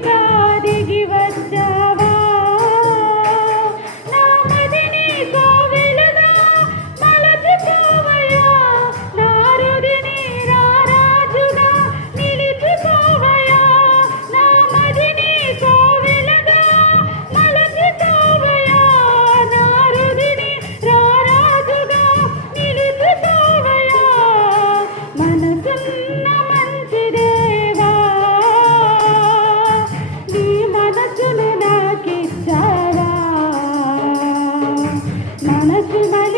ಗಾದಿಗೆ Cinta.